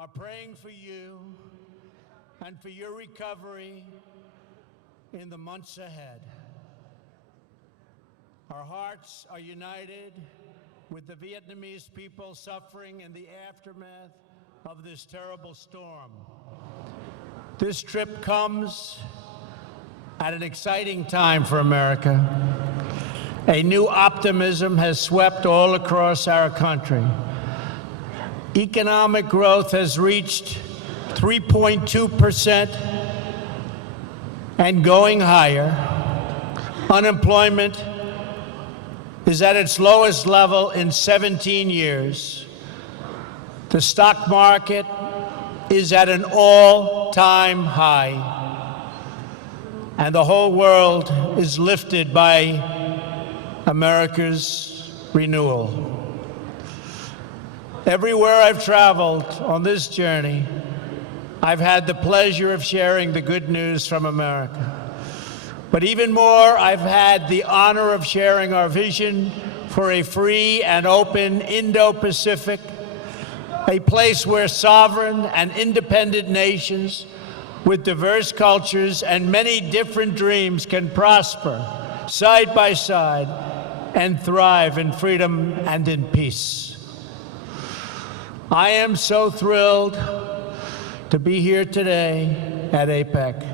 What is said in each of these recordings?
are praying for you and for your recovery in the months ahead. Our hearts are united with the Vietnamese people suffering in the aftermath of this terrible storm. This trip comes at an exciting time for America. A new optimism has swept all across our country. Economic growth has reached 3.2% and going higher. Unemployment is at its lowest level in 17 years. The stock market is at an all-time high. And the whole world is lifted by America's renewal. Everywhere I've traveled on this journey, I've had the pleasure of sharing the good news from America. But even more, I've had the honor of sharing our vision for a free and open Indo-Pacific, a place where sovereign and independent nations with diverse cultures and many different dreams can prosper side by side and thrive in freedom and in peace. I am so thrilled to be here today at APEC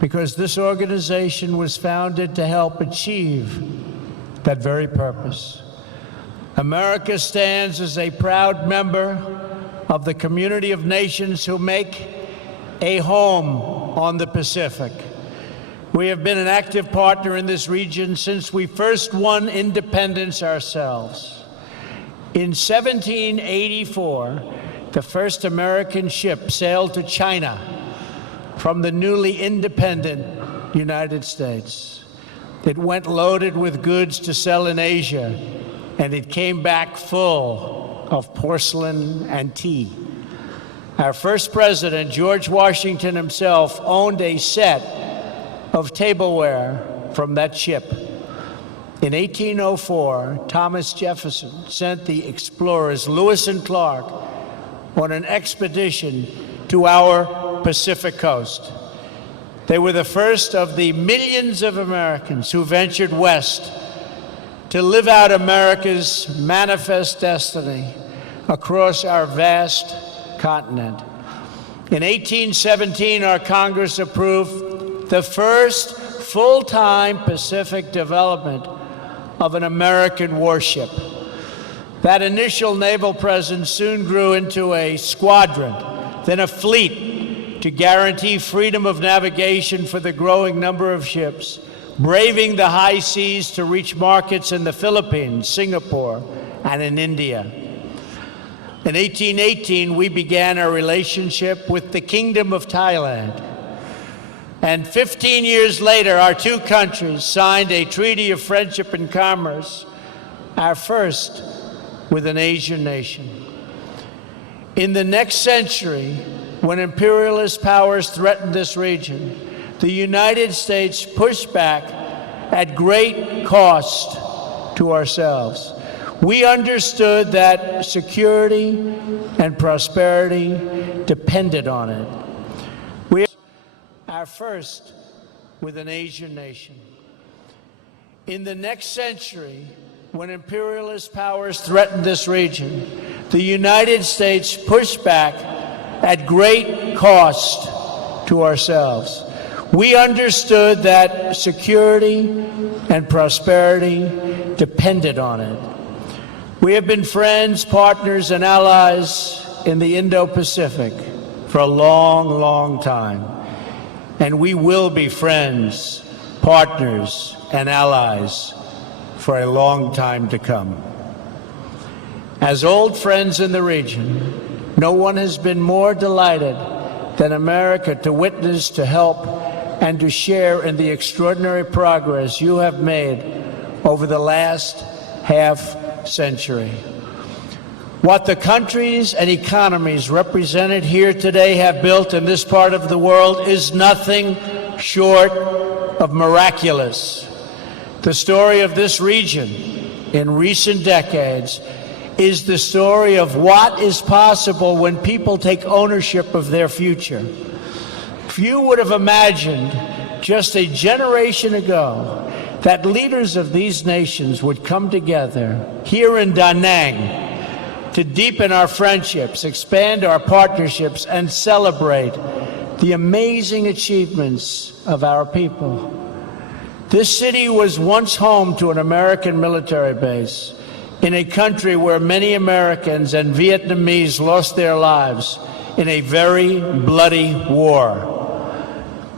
because this organization was founded to help achieve that very purpose. America stands as a proud member of the community of nations who make a home on the Pacific. We have been an active partner in this region since we first won independence ourselves. In 1784, the first American ship sailed to China from the newly independent United States. It went loaded with goods to sell in Asia, and it came back full of porcelain and tea. Our first president, George Washington himself, owned a set of tableware from that ship. In 1804, Thomas Jefferson sent the explorers Lewis and Clark on an expedition to our Pacific coast. They were the first of the millions of Americans who ventured west to live out America's manifest destiny across our vast continent. In 1817, our Congress approved the first full-time Pacific development of an American warship. That initial naval presence soon grew into a squadron, then a fleet to guarantee freedom of navigation for the growing number of ships, braving the high seas to reach markets in the Philippines, Singapore, and in India. In 1818, we began our relationship with the Kingdom of Thailand. And 15 years later, our two countries signed a treaty of friendship and commerce, our first with an Asian nation. In the next century, when imperialist powers threatened this region, the United States pushed back at great cost to ourselves. We understood that security and prosperity depended on it. We our first with an Asian nation. In the next century, when imperialist powers threatened this region, the United States pushed back at great cost to ourselves. We understood that security and prosperity depended on it. We have been friends, partners, and allies in the Indo-Pacific for a long, long time. And we will be friends, partners, and allies for a long time to come. As old friends in the region, no one has been more delighted than America to witness, to help, and to share in the extraordinary progress you have made over the last half-century. What the countries and economies represented here today have built in this part of the world is nothing short of miraculous. The story of this region in recent decades is the story of what is possible when people take ownership of their future. Few would have imagined just a generation ago that leaders of these nations would come together here in Da Nang to deepen our friendships, expand our partnerships, and celebrate the amazing achievements of our people. This city was once home to an American military base in a country where many Americans and Vietnamese lost their lives in a very bloody war.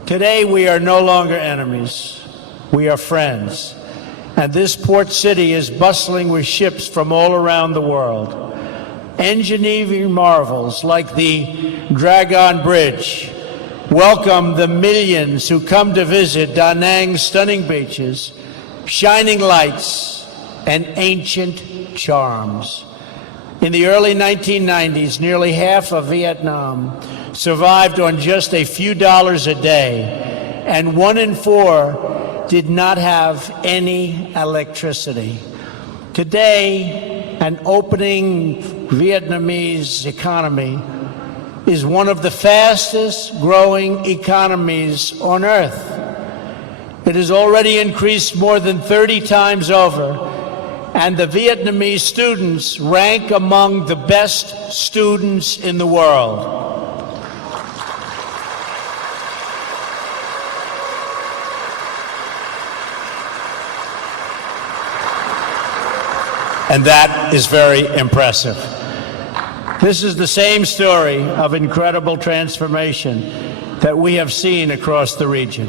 Today, we are no longer enemies. We are friends. And this port city is bustling with ships from all around the world. Engineering marvels like the Dragon Bridge welcome the millions who come to visit Da Nang's stunning beaches, shining lights, and ancient charms. In the early 1990s, nearly half of Vietnam survived on just a few dollars a day, and 1 in 4 did not have any electricity. Today, an opening Vietnamese economy is one of the fastest growing economies on earth. It has already increased more than 30 times over, and the Vietnamese students rank among the best students in the world. And that is very impressive. This is the same story of incredible transformation that we have seen across the region.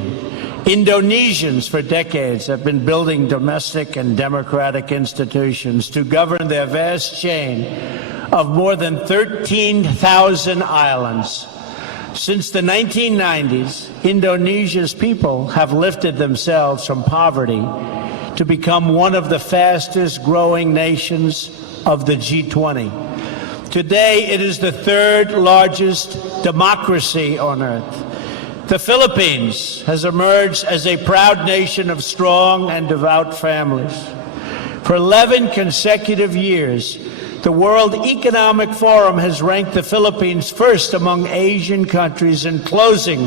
Indonesians for decades have been building domestic and democratic institutions to govern their vast chain of more than 13,000 islands. Since the 1990s, Indonesia's people have lifted themselves from poverty to become one of the fastest growing nations of the G20. Today, it is the third largest democracy on earth. The Philippines has emerged as a proud nation of strong and devout families. For 11 consecutive years, the World Economic Forum has ranked the Philippines first among Asian countries in closing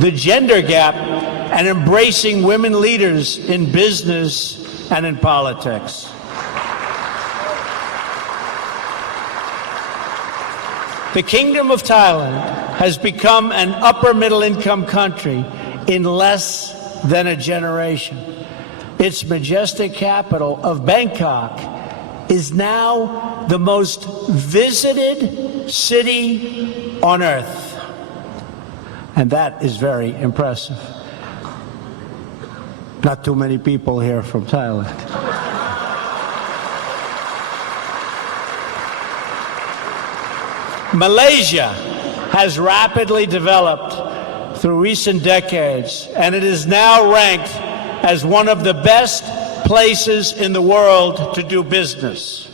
the gender gap and embracing women leaders in business and in politics. The Kingdom of Thailand has become an upper middle income country in less than a generation. Its majestic capital of Bangkok is now the most visited city on earth. And that is very impressive. Not too many people here from Thailand. Malaysia has rapidly developed through recent decades, and it is now ranked as one of the best places in the world to do business.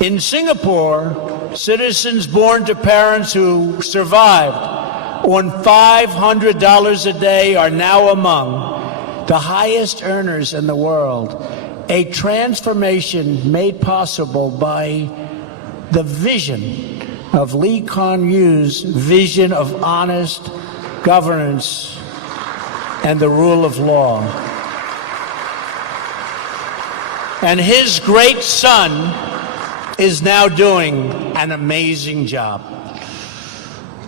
In Singapore, citizens born to parents who survived on $500 a day are now among the highest earners in the world, a transformation made possible by the vision of Lee Kuan Yew's vision of honest governance and the rule of law. And his great son is now doing an amazing job.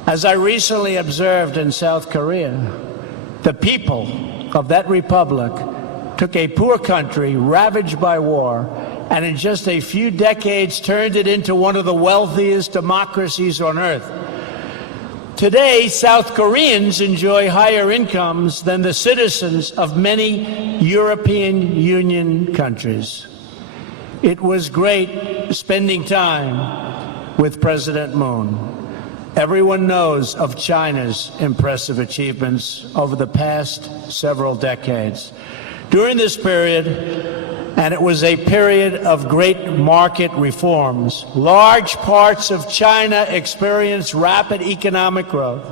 As I recently observed in South Korea, the people of that republic took a poor country ravaged by war and in just a few decades turned it into one of the wealthiest democracies on earth. Today, South Koreans enjoy higher incomes than the citizens of many European Union countries. It was great spending time with President Moon. Everyone knows of China's impressive achievements over the past several decades. During this period, and it was a period of great market reforms, large parts of China experienced rapid economic growth.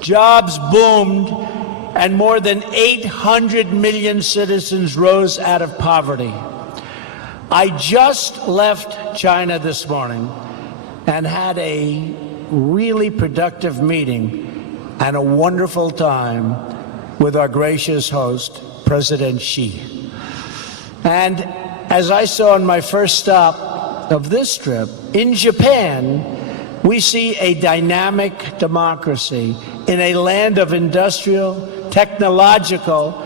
Jobs boomed, and more than 800 million citizens rose out of poverty. I just left China this morning and had a really productive meeting and a wonderful time with our gracious host, President Xi. And as I saw in my first stop of this trip, in Japan, we see a dynamic democracy in a land of industrial, technological,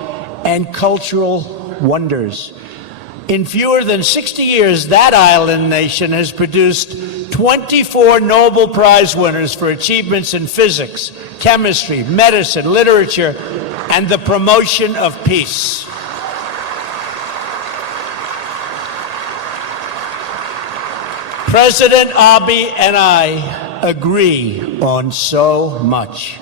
and cultural wonders. In fewer than 60 years, that island nation has produced 24 Nobel Prize winners for achievements in physics, chemistry, medicine, literature, and the promotion of peace. President Abe and I agree on so much.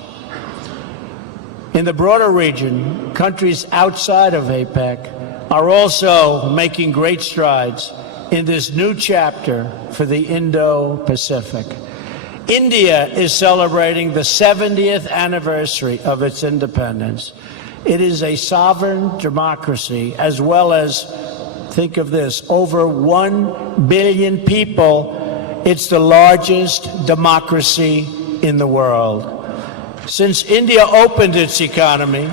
In the broader region, countries outside of APEC are also making great strides in this new chapter for the Indo-Pacific. India is celebrating the 70th anniversary of its independence. It is a sovereign democracy, as well as, think of this, over 1 billion people. It's the largest democracy in the world. Since India opened its economy,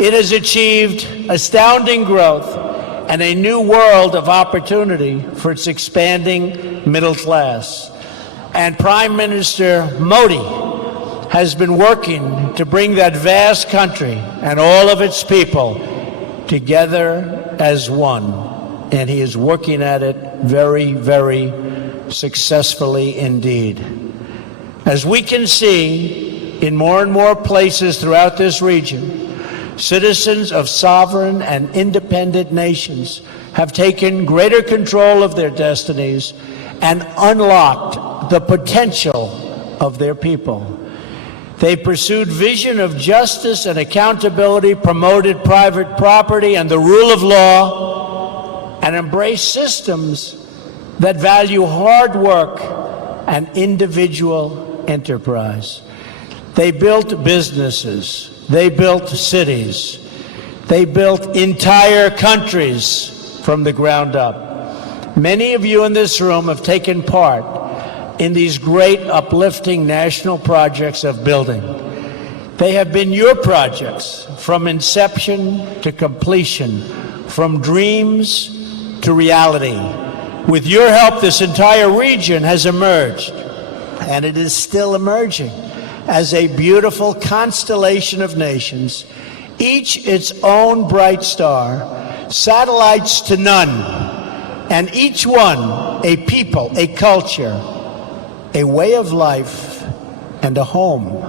it has achieved astounding growth and a new world of opportunity for its expanding middle class. And Prime Minister Modi has been working to bring that vast country and all of its people together as one. And he is working at it very, very successfully indeed. As we can see in more and more places throughout this region, citizens of sovereign and independent nations have taken greater control of their destinies and unlocked the potential of their people. They pursued vision of justice and accountability, promoted private property and the rule of law, and embraced systems that value hard work and individual enterprise. They built businesses. They built cities. They built entire countries from the ground up. Many of you in this room have taken part in these great uplifting national projects of building. They have been your projects from inception to completion, from dreams to reality. With your help, this entire region has emerged, and it is still emerging, as a beautiful constellation of nations, each its own bright star, satellites to none, and each one a people, a culture, a way of life, and a home.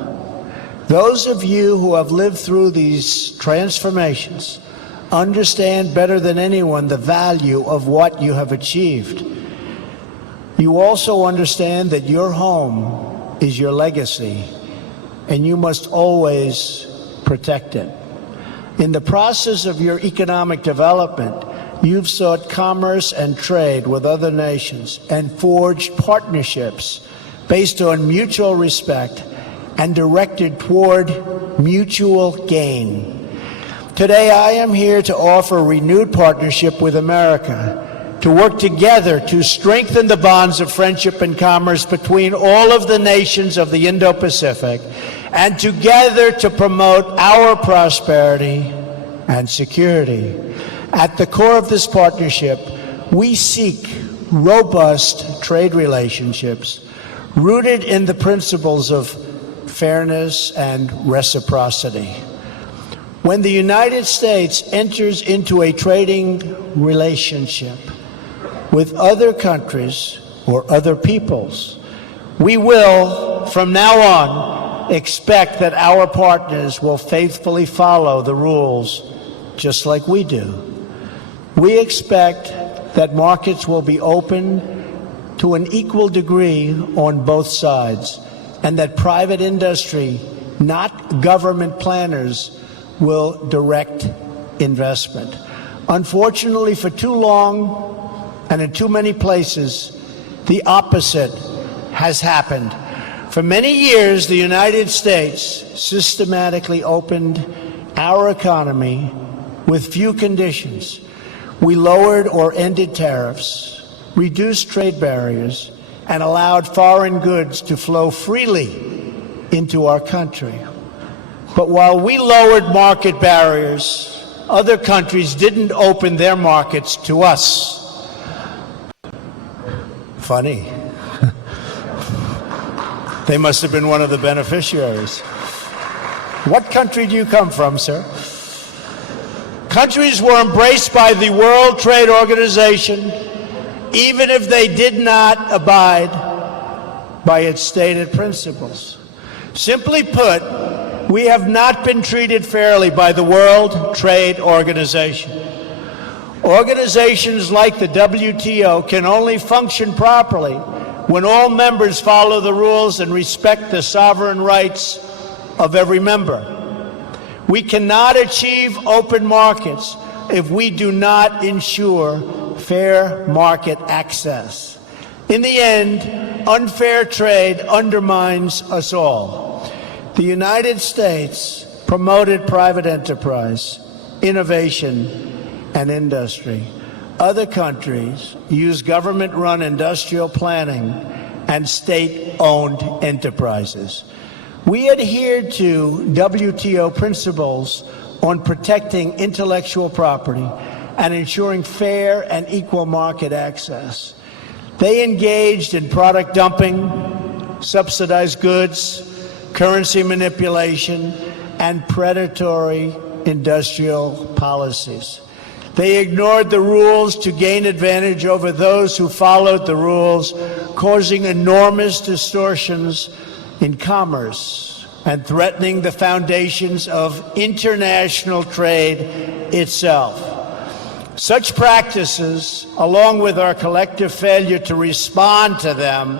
Those of you who have lived through these transformations understand better than anyone the value of what you have achieved. You also understand that your home is your legacy, and you must always protect it. In the process of your economic development, you've sought commerce and trade with other nations and forged partnerships based on mutual respect and directed toward mutual gain. Today, I am here to offer renewed partnership with America, to work together to strengthen the bonds of friendship and commerce between all of the nations of the Indo-Pacific, and together to promote our prosperity and security. At the core of this partnership, we seek robust trade relationships rooted in the principles of fairness and reciprocity. When the United States enters into a trading relationship with other countries or other peoples, we will, from now on, expect that our partners will faithfully follow the rules just like we do. We expect that markets will be open to an equal degree on both sides, and that private industry, not government planners, will direct investment. Unfortunately, for too long and in too many places, the opposite has happened. For many years, the United States systematically opened our economy with few conditions. We lowered or ended tariffs, reduced trade barriers, and allowed foreign goods to flow freely into our country. But while we lowered market barriers, other countries didn't open their markets to us. Funny. They must have been one of the beneficiaries. What country do you come from, sir? Countries were embraced by the World Trade Organization, even if they did not abide by its stated principles. Simply put, we have not been treated fairly by the World Trade Organization. Organizations like the WTO can only function properly when all members follow the rules and respect the sovereign rights of every member. We cannot achieve open markets if we do not ensure fair market access. In the end, unfair trade undermines us all. The United States promoted private enterprise, innovation, and industry. Other countries use government-run industrial planning and state-owned enterprises. We adhere to WTO principles on protecting intellectual property and ensuring fair and equal market access. They engaged in product dumping, subsidized goods, currency manipulation, and predatory industrial policies. They ignored the rules to gain advantage over those who followed the rules, causing enormous distortions in commerce and threatening the foundations of international trade itself. Such practices, along with our collective failure to respond to them,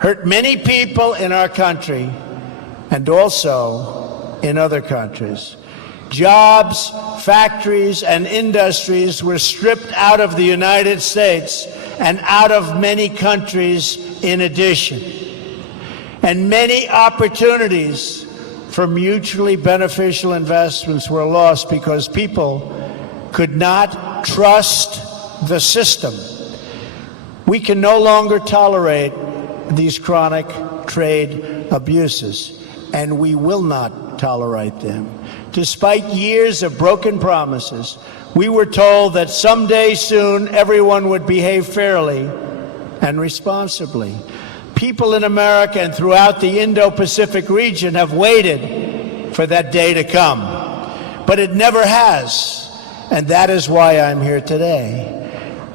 hurt many people in our country and also in other countries. Jobs, factories, and industries were stripped out of the United States and out of many countries in addition. And many opportunities for mutually beneficial investments were lost because people could not trust the system. We can no longer tolerate these chronic trade abuses, and we will not tolerate them. Despite years of broken promises, we were told that someday soon everyone would behave fairly and responsibly. People in America and throughout the Indo-Pacific region have waited for that day to come, but it never has, and that is why I'm here today,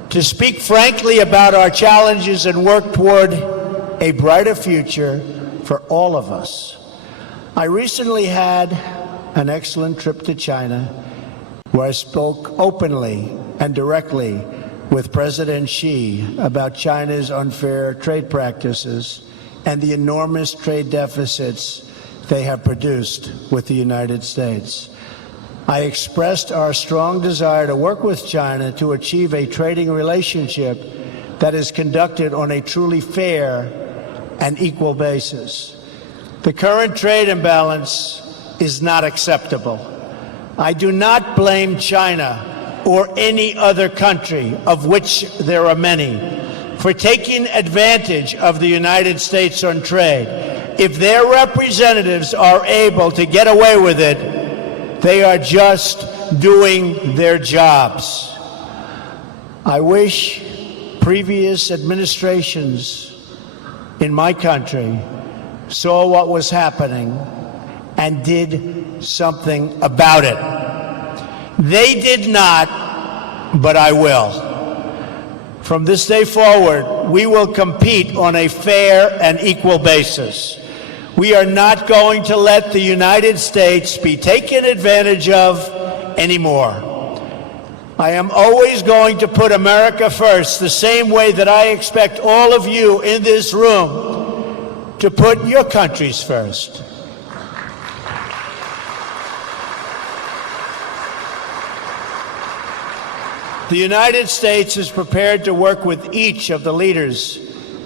to speak frankly about our challenges and work toward a brighter future for all of us. I recently had an excellent trip to China, where I spoke openly and directly with President Xi about China's unfair trade practices and the enormous trade deficits they have produced with the United States. I expressed our strong desire to work with China to achieve a trading relationship that is conducted on a truly fair and equal basis. The current trade imbalance is not acceptable. I do not blame China or any other country, of which there are many, for taking advantage of the United States on trade. If their representatives are able to get away with it, they are just doing their jobs. I wish previous administrations in my country saw what was happening and did something about it. They did not, but I will. From this day forward, we will compete on a fair and equal basis. We are not going to let the United States be taken advantage of anymore. I am always going to put America first, the same way that I expect all of you in this room to put your countries first. The United States is prepared to work with each of the leaders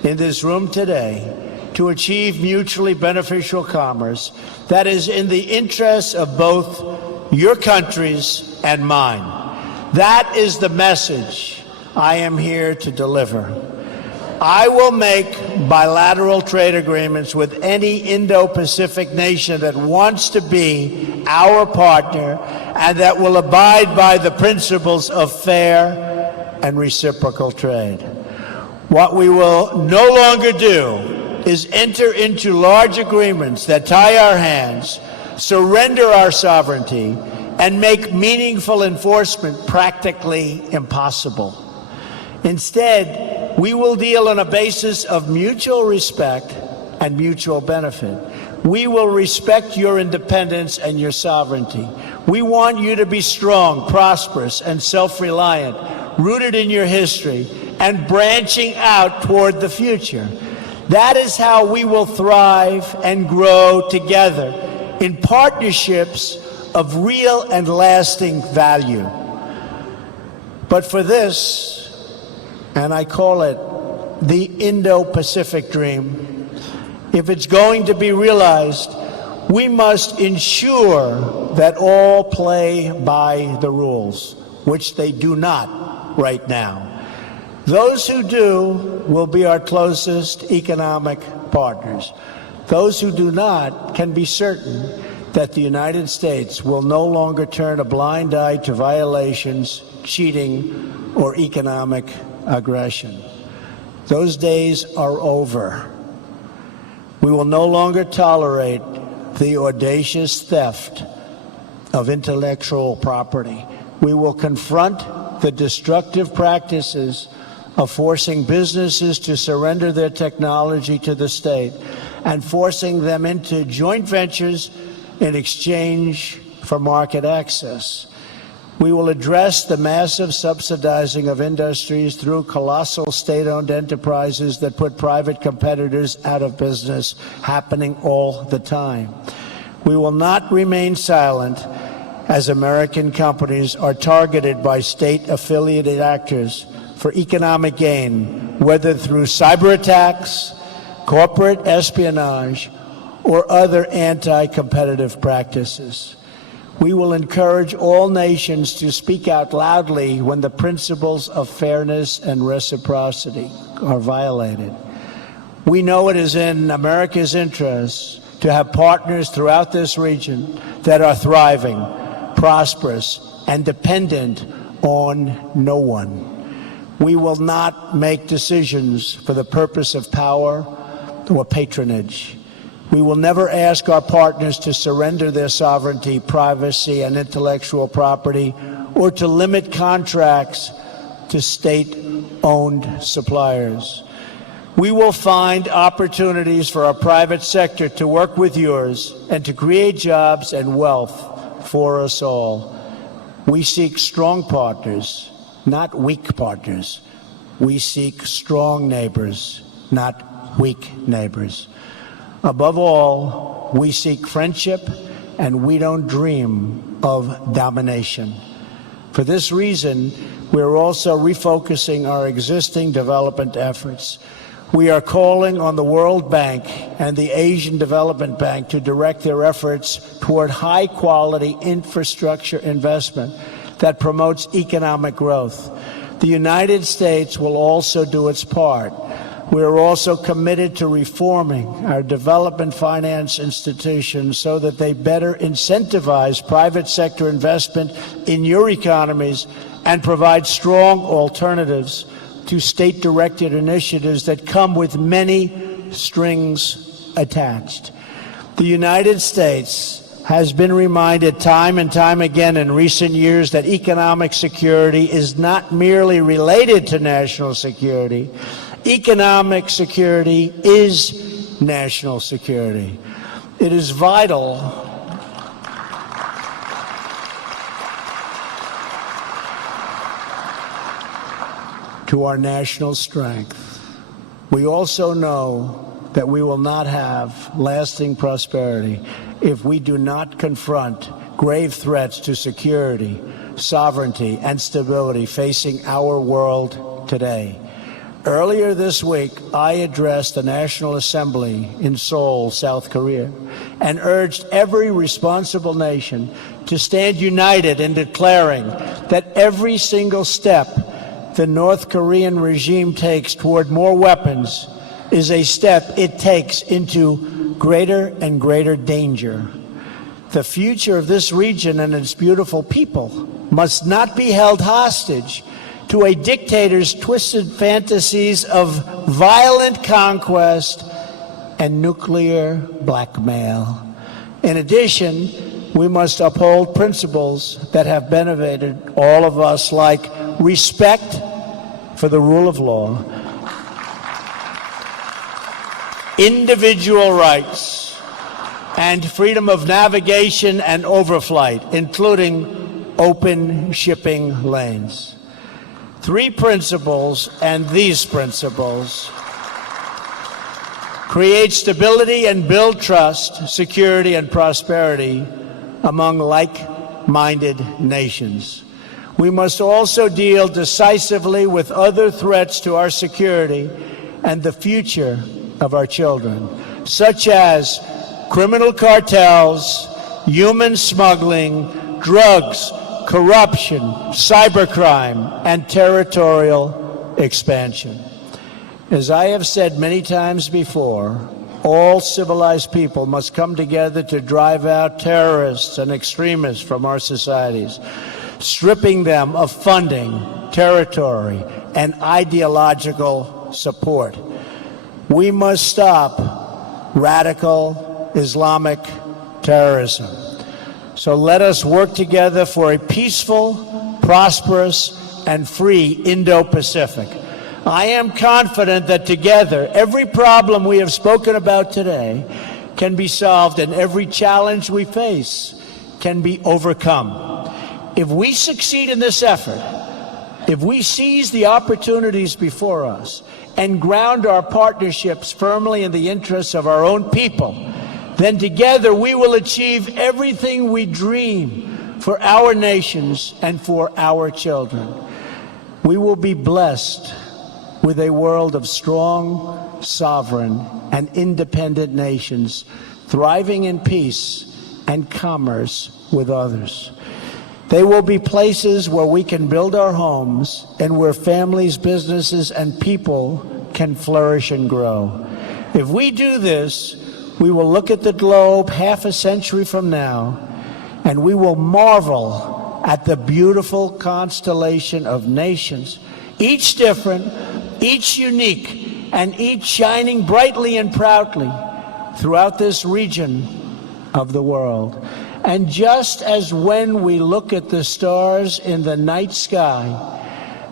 in this room today to achieve mutually beneficial commerce that is in the interests of both your countries and mine. That is the message I am here to deliver. I will make bilateral trade agreements with any Indo-Pacific nation that wants to be our partner and that will abide by the principles of fair and reciprocal trade. What we will no longer do is enter into large agreements that tie our hands, surrender our sovereignty, and make meaningful enforcement practically impossible. Instead, we will deal on a basis of mutual respect and mutual benefit. We will respect your independence and your sovereignty. We want you to be strong, prosperous, and self-reliant, rooted in your history, and branching out toward the future. That is how we will thrive and grow together in partnerships of real and lasting value. But for this, and I call it the Indo-Pacific Dream, if it's going to be realized, we must ensure that all play by the rules, which they do not right now. Those who do will be our closest economic partners. Those who do not can be certain that the United States will no longer turn a blind eye to violations, cheating, or economic aggression. Those days are over. We will no longer tolerate the audacious theft of intellectual property. We will confront the destructive practices of forcing businesses to surrender their technology to the state and forcing them into joint ventures in exchange for market access. We will address the massive subsidizing of industries through colossal state-owned enterprises that put private competitors out of business, happening all the time. We will not remain silent as American companies are targeted by state-affiliated actors for economic gain, whether through cyber attacks, corporate espionage, or other anti-competitive practices. We will encourage all nations to speak out loudly when the principles of fairness and reciprocity are violated. We know it is in America's interest to have partners throughout this region that are thriving, prosperous, and dependent on no one. We will not make decisions for the purpose of power or patronage. We will never ask our partners to surrender their sovereignty, privacy, and intellectual property, or to limit contracts to state-owned suppliers. We will find opportunities for our private sector to work with yours and to create jobs and wealth for us all. We seek strong partners, not weak partners. We seek strong neighbors, not weak neighbors. Above all, we seek friendship, and we don't dream of domination. For this reason, we're also refocusing our existing development efforts. We are calling on the World Bank and the Asian Development Bank to direct their efforts toward high-quality infrastructure investment that promotes economic growth. The United States will also do its part. We are also committed to reforming our development finance institutions so that they better incentivize private sector investment in your economies and provide strong alternatives to state-directed initiatives that come with many strings attached. The United States has been reminded time and time again in recent years that economic security is not merely related to national security. Economic security is national security. It is vital to our national strength. We also know that we will not have lasting prosperity if we do not confront grave threats to security, sovereignty, and stability facing our world today. Earlier this week, I addressed the National Assembly in Seoul, South Korea, and urged every responsible nation to stand united in declaring that every single step the North Korean regime takes toward more weapons is a step it takes into greater and greater danger. The future of this region and its beautiful people must not be held hostage to a dictator's twisted fantasies of violent conquest and nuclear blackmail. In addition, we must uphold principles that have benefited all of us, like respect for the rule of law, individual rights, and freedom of navigation and overflight, including open shipping lanes. Three principles, and these principles create stability and build trust, security, and prosperity among like-minded nations. We must also deal decisively with other threats to our security and the future of our children, such as criminal cartels, human smuggling, drugs, corruption, cybercrime, and territorial expansion. As I have said many times before, all civilized people must come together to drive out terrorists and extremists from our societies, stripping them of funding, territory, and ideological support. We must stop radical Islamic terrorism. So let us work together for a peaceful, prosperous, and free Indo-Pacific. I am confident that together, every problem we have spoken about today can be solved and every challenge we face can be overcome. If we succeed in this effort, if we seize the opportunities before us and ground our partnerships firmly in the interests of our own people, then together we will achieve everything we dream for our nations and for our children. We will be blessed with a world of strong, sovereign, and independent nations, thriving in peace and commerce with others. They will be places where we can build our homes and where families, businesses, and people can flourish and grow. If we do this, we will look at the globe half a century from now, and we will marvel at the beautiful constellation of nations, each different, each unique, and each shining brightly and proudly throughout this region of the world. And just as when we look at the stars in the night sky,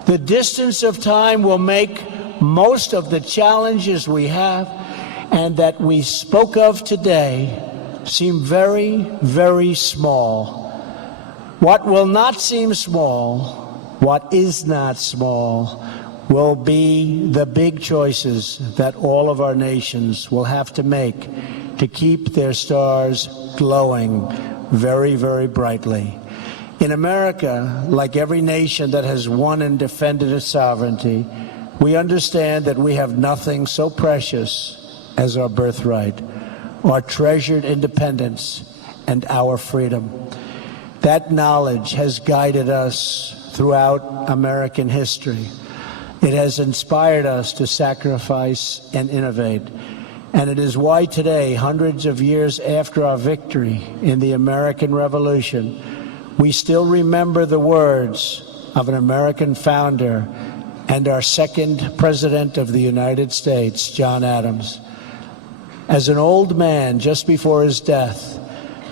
the distance of time will make most of the challenges we have and that we spoke of today seem very, very small. What will not seem small, what is not small, will be the big choices that all of our nations will have to make to keep their stars glowing very, very brightly. In America, like every nation that has won and defended its sovereignty, we understand that we have nothing so precious as our birthright, our treasured independence, and our freedom. That knowledge has guided us throughout American history. It has inspired us to sacrifice and innovate. And it is why today, hundreds of years after our victory in the American Revolution, we still remember the words of an American founder and our second President of the United States, John Adams. As an old man, just before his death,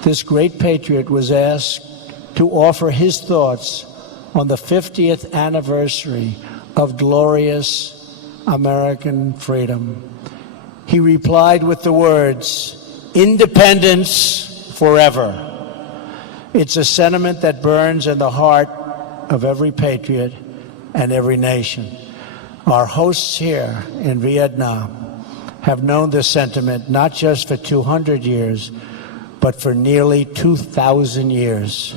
this great patriot was asked to offer his thoughts on the 50th anniversary of glorious American freedom. He replied with the words, "Independence forever." It's a sentiment that burns in the heart of every patriot and every nation. Our hosts here in Vietnam have known this sentiment not just for 200 years, but for nearly 2,000 years.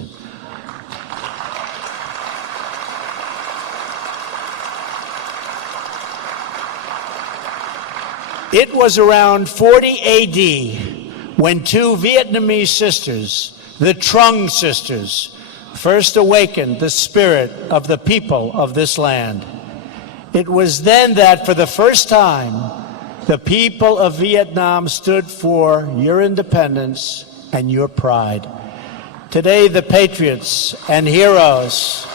It was around 40 AD when two Vietnamese sisters, the Trung sisters, first awakened the spirit of the people of this land. It was then that, for the first time, the people of Vietnam stood for your independence and your pride. Today, the patriots and heroes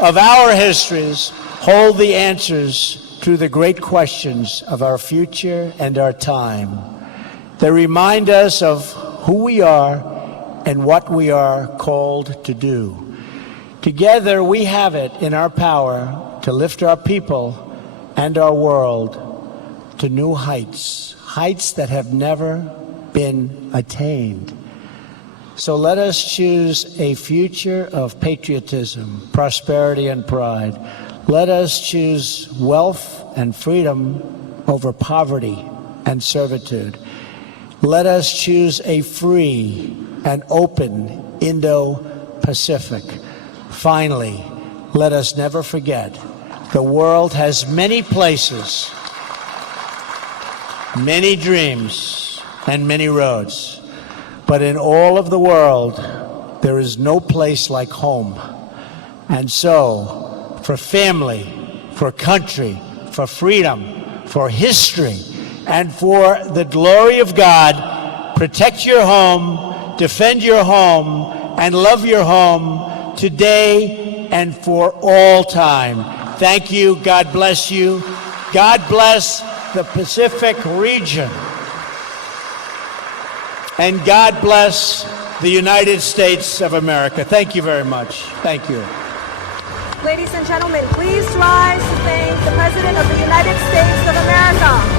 of our histories hold the answers to the great questions of our future and our time. They remind us of who we are and what we are called to do. Together, we have it in our power to lift our people and our world to new heights, heights that have never been attained. So let us choose a future of patriotism, prosperity, and pride. Let us choose wealth and freedom over poverty and servitude. Let us choose a free and open Indo-Pacific. Finally, let us never forget, the world has many places, many dreams, and many roads. But in all of the world, there is no place like home. And so, for family, for country, for freedom, for history, and for the glory of God, protect your home, defend your home, and love your home today and for all time. Thank you. God bless you. God bless the Pacific region. And God bless the United States of America. Thank you very much. Thank you. Ladies and gentlemen, please rise to thank the President of the United States of America.